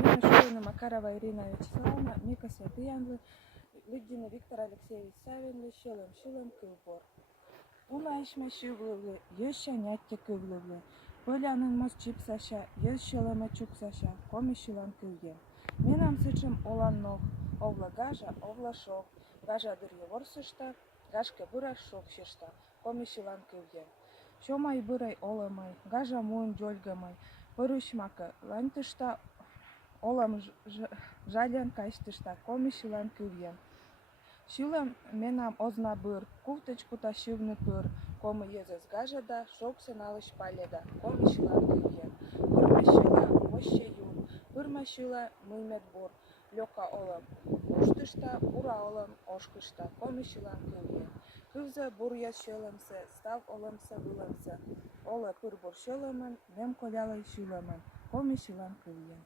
Нина Шулина, Макарова Ирина Вячеславовна, Мика Святыянлы, Лыгдина Виктор Алексеевич Савинлы, Шилым Кылбор. Уна ишме шивлывлы, еща нятте кывлывлы. Пылянын мос чипсаша, еш шылыма чуксаша, коми шилан кылген. Менам сычым олан ног, овла гажа, овла шок. Гажа дыр еворсышта, гашке быра шок шешта, коми шилан кылген. Шомай бырай оламай, гажа муын жольгамай, пырышмака лантышта, олам жалян кайштышта, коми шилан кылген. Шилам менам озна быр, куфточку та шивны пыр, коми езес гажада, шоксе налыш паледа, коми шилан кылген. Пырма шила, моще юн, пырма шила, мылмет бор, лёка олам, уштышта, бура олам, ошкышта, коми шилан кылген. Кывза бур яз шөлемсе, став оламсе вылемсе, оле пыр бур шөлемын, мем колялай шиламын, коми шилан кылген.